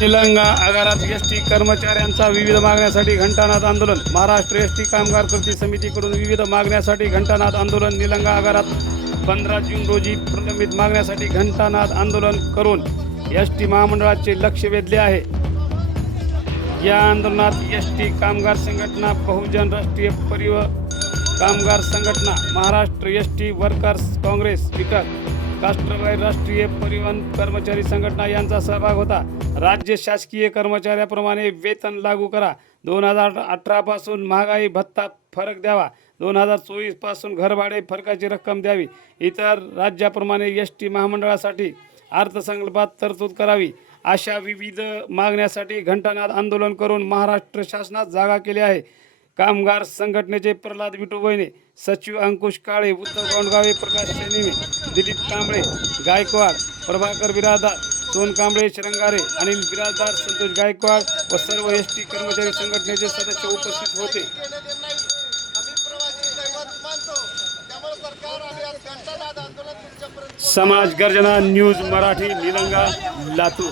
निलंगा आगारात एसटी कर्मचाऱ्यांचा विविध मागण्यासाठी घंटानाद आंदोलन. महाराष्ट्र एसटी कामगार कृती समितीकडून विविध मागण्यासाठी घंटानाद आंदोलन. निलंगा आगारात 15 जून रोजी प्रलंबित मागण्यासाठी घंटानाद आंदोलन करून एसटी महामंडळाचे लक्ष वेधले आहे. या आंदोलनात एसटी कामगार संघटना, बहुजन राष्ट्रीय कामगार संघटना, महाराष्ट्र एसटी वर्कर्स काँग्रेस, विकास राष्ट्रवादी राष्ट्रीय परिवहन कर्मचारी संघटना यांचा सहभाग होता. राज्य शासकीय कर्मचाऱ्याप्रमाणे वेतन लागू करा. 2018 पासून महागाई भत्ता फरक द्यावा. 2024 पासून घरभाडे फरकाची रक्कम द्यावी. इतर राज्याप्रमाणे एसटी महामंडळासाठी अर्थसंकल्पात तरतूद करावी. अशा विविध मागण्यासाठी घंटानाद आंदोलन करून महाराष्ट्र शासनात जागा केली आहे. कामगार संघटनेचे प्रल्हाद विठुबैने, सचिव अंकुश काळे, उद्धव गोंडगावे, प्रकाश सेनिमे, दिलीप कांबळे गायकवाड, प्रभाकर बिराजदार, सोन कांबळे श्रंगारे, अनिल बिराजदार, संतोष गायकवाड व सर्व एसटी कर्मचारी संघटनेचे सदस्य उपस्थित होते. समाज गर्जना न्यूज मराठी, निलंगा, लातूर.